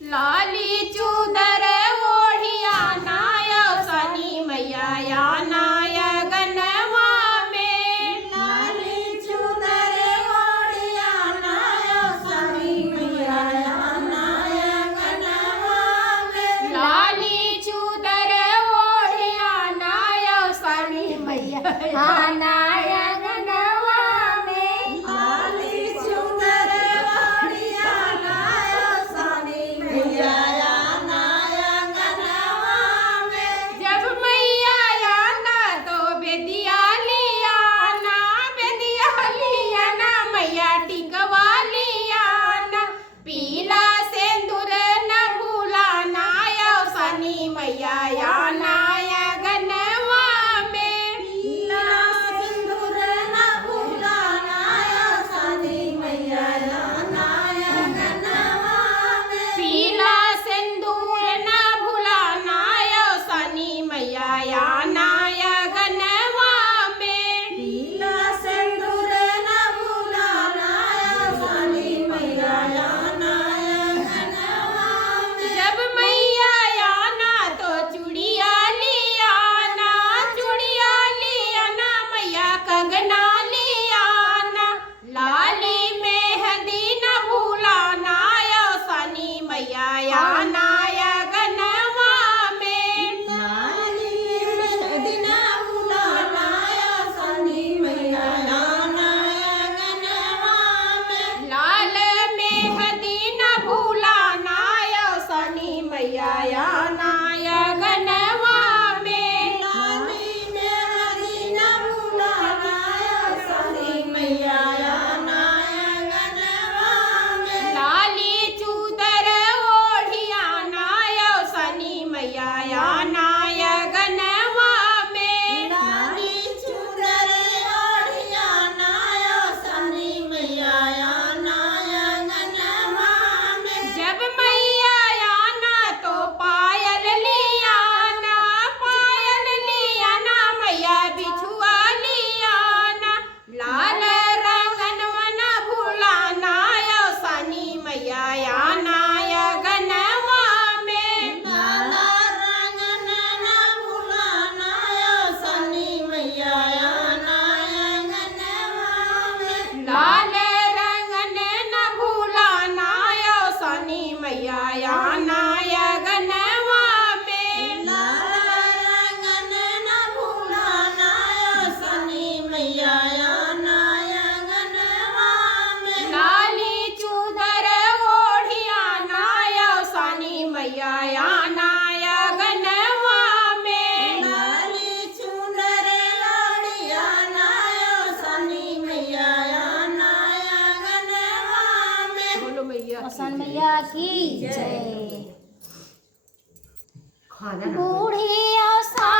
लाली चूदर ओढ़िया नाय सनी मैया या नाय गनवा में। लाली चूदर ओढ़िया नाय सनी मैया या नाय गनवा में। लाली चूदर ओढ़िया नाय सनी मैया या नाय गनवा में। लाली चूदर ओढ़िया नाय सनी मैया या नाय गनवा में। जब मैया आना तो बेदिया लिया ना, बेदिया लिया ना मैया टिकवा लिया ना। पीला सिंदूर न भूला नाय सनी मैया या नाय गनवा में। पीला सिंदूर न भूला नाय सनी मैया या नाय गनवा में। पीला सिंदूर न भूला नाय सनी मैया या नाय गनवा में। पीला सिंदूर न भूला नाय सनी मैया या नाय गनवा में। जब मैया आना तो चूड़िया लिया ना, चूड़िया लिया ना मैया कंगना लिया ना। लाली मेहंदी न भूला नाय सनी मैया या नाय गनवा में। लाली मेहंदी न भूला नाय सनी मैया या नाय गनवा में। लाल मेहंदी न भूला नाय सनी मैया या नाय गनवा में। लाली मेहंदी न भूला नाय सनी मैया या नाय गनवा में। लाली चूदर ओढ़िया नाय सनी मैया या नाय गनवा में। लाली चूदर ओढ़िया नाय सनी मैया या नाय गनवा में। जब मैया आना तो पायल लिया ना, पायल लिया ना मैया बिछुआ लिया ना। लाल रंगनवा न भूला नाय सनी मैया या नाय गनवा में। लाला रंगन न भूला नाय सनी मैया या नाय गनवा में। लाल रंगन न भूला नाय सनी मैया या नाय गनवा में। लाला रंगन न भूला नाय सनी मैया या नाय गनवा में। लाली चूदर ओढ़िया नाय सनी मैया या नाय गनवा में। लाली चूदर ओढ़िया नाय सनी मैया या नाय गनवा में। बोलो मैया हसन मैया की जय। खाना बूढ़ी आशा